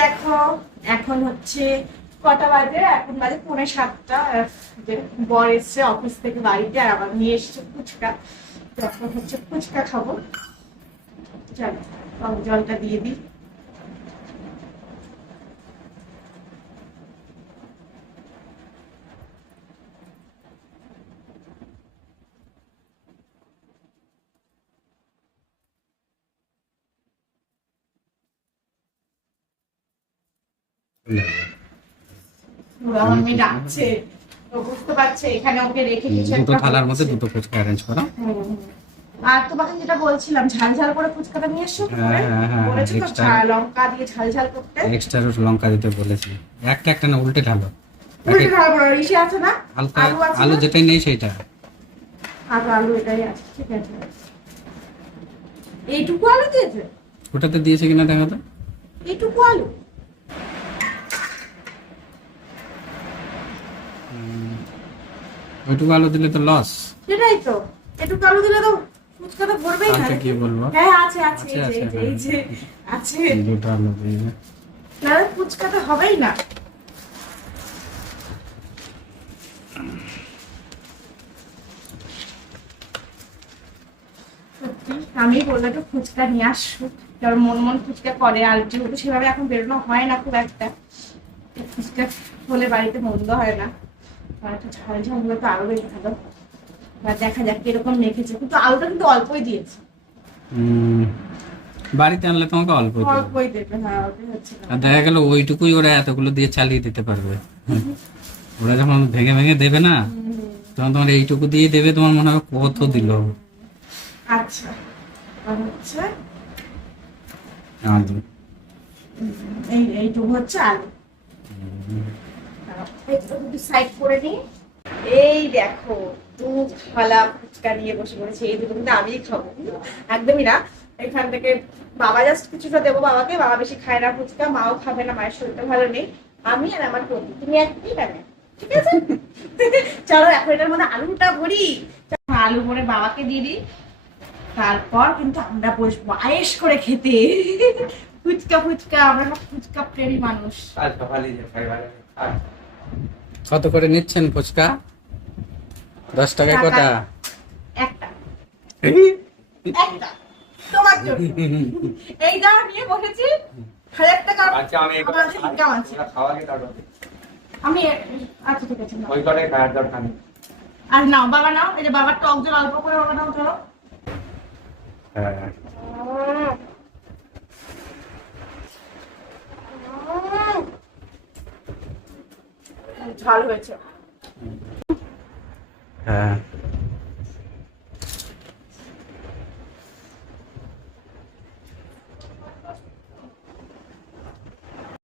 দেখো, এখন হচ্ছে কটা বাজে? এখন বাজে পৌনে সাতটা। যে বর এসছে অফিস থেকে বাড়িতে আর আবার নিয়ে এসছে ফুচকা। তো এখন হচ্ছে ফুচকা খাব। চলো জলটা দিয়ে দিই। ডাকছে। ও বুঝতে পারছে এখানে ওকে রেখে কিছু দুটো থালার মধ্যে দুটো ফুচকা অ্যারেঞ্জ করো। আর তোমাকে যেটা বলছিলাম ঝাল ঝাল করে ফুচকাটা নিয়ে এসছো তো হ্যাঁ? হ্যাঁ, হ্যাঁ, বলেছ তো লঙ্কা দিয়ে ঝাল ঝাল করতে এক্সট্রা লঙ্কা দিতে বলেছি। একটা একটা না উল্টে ঢালো। উল্টে ঢাল বড় ইসে আছে না? আলু আছে আলু যেটাই নেই সেইটা। আলু আলু এটাই আছে ঠিক আছে। এইটুকু আলু দিয়েছে? ওটাতে দিয়েছে কিনা দেখো তো। এইটুকু আলু? ওইটুকু আলু দিলে তো লস সেটাই তো। এইটুকু আলু দিলে তো ফুচকা তো ভরবেই না আচ্ছা কি বলব? হ্যাঁ আছে আছে এই যে, এই যে, আছে, দুটো আলু দিয়ে না ফুচকা তো হবেই না। সত্যি, আমি বললাম একটু ফুচকা নিয়ে আসব কারণ মন মন ফুচকা করে আর যেহেতু সেভাবে এখন বেরোনো হয় না খুব একটা ফুচকা হলে বাড়িতে মন্দ হয় না। আর একটু ঝাল ঝাল হলে তো আরও বেশি ভালো। বা দেখা যাক কীরকম মেখেছে। কিন্তু আলুটা কিন্তু অল্পই দিয়েছে। বাড়িতে আনলে তোমাকে অল্প অল্পই দেবে হ্যাঁ আর দেখা গেল ওইটুকুই ওরা এতগুলো দিয়ে চালিয়ে দিতে পারবে। হুম। ওরা যখন ভেঙে ভেঙে দেবে না তখন তোমার এইটুকু দিয়ে দেবে তোমার মনে হবে কত দিল। আচ্ছা হচ্ছে আলু। এই এইটুকু হচ্ছে আলু। এই দেখো দুধ ফালা ফুচকা নিয়ে বসে পড়েছে, এই দুটো কিন্তু আমিই খাব। একদমই না। এখান থেকে বাবা জাস্ট কিছুটা দেবো বাবাকে, বাবা বেশি খায় না ফুচকা, মাও খাবে না, মায়ের শরীরটা ভালো নেই। আমি আর আমার পতি, তুমি একই কেন চলো, এখন এটার মধ্যে আলুটা ভরি। আলু ভরে বাবাকে দিয়ে দিই। তারপর কিন্তু আমরা বসবো আয়েস করে খেতে। ফুচকা ফুচকা, আমরা সব ফুচকা প্রেমী মানুষ। কত করে নিচ্ছেন ফুচকা? দশ টাকায় টাকা। কটা? একটা। একটা। তোমার জন্য। এই দাম নিয়ে বসেছি হাজার টাকা আচ্ছা আমি আচ্ছা ঠিক আছে ওই কটাই খাওয়ার দরকার নেই। আর নাও বাবা নাও এই যে বাবার টক জল অল্প করে বাবা নাও চলো হ্যাঁ। ঝাল হয়েছে। হ্যাঁ।